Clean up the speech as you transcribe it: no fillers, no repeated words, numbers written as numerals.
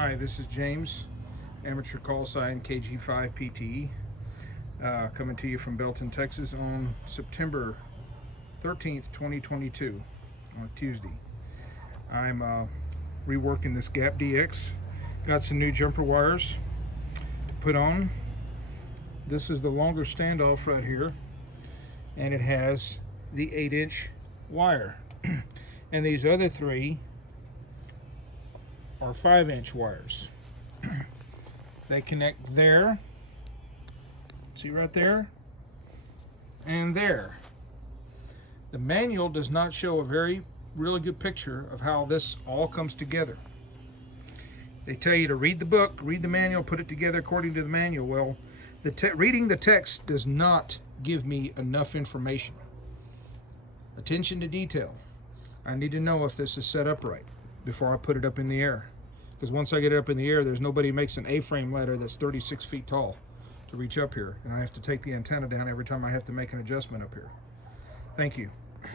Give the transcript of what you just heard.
Hi, this is James, amateur call sign KG5PTE, coming to you from Belton, Texas on September 13th, 2022, on a Tuesday. I'm reworking this Gap DX. Got some new jumper wires to put on. This is the longer standoff right here, and it has the 8-inch wire. And these other three are 5-inch wires. They connect there, see right there, and there. The manual does not show a really good picture of how this all comes together. They tell you to read the book, read the manual, put it together according to the manual. Well, reading the text does not give me enough information. Attention to detail. I need to know if this is set up right before I put it up in the air. Because once I get it up in the air, there's nobody who makes an A-frame ladder that's 36 feet tall to reach up here. And I have to take the antenna down every time I have to make an adjustment up here. Thank you.